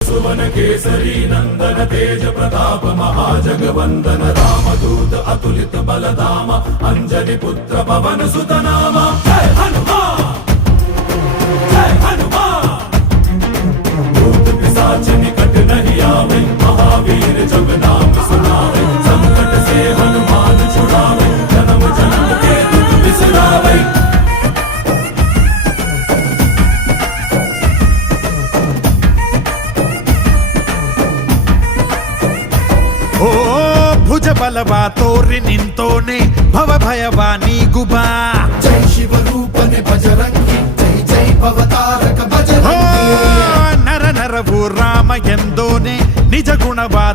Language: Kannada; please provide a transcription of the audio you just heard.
सुवन केसरी नंदन तेज प्रताप महाजगवंदन रामदूत अतुलित बलधाम अंजनी पुत्र पवन सुत नाम जय हनुमान जय हनुमान। भूत पिशाच निकट नहीं आवे महावीर जब नाम सुनावे संकट से हनुमान छुड़ावे जन्म जन्म के दुख बिसरावे। ಓ ಭುಜ ಬಲವಾ ತೋರಿ ನಿಂತೋನೆ ಭವ ಭಯವಾ ನೀಗುಬಾ ಜೈ ಶಿವರೂಪನೆ ಬಜರಂಗಿ ಜೈ ಜೈ ಭವತಾರಕ ಬಜರಂಗಿ ನರ ನರವು ರಾಮ ಎಂದೋನೆ ನಿಜ ಗುಣವಾ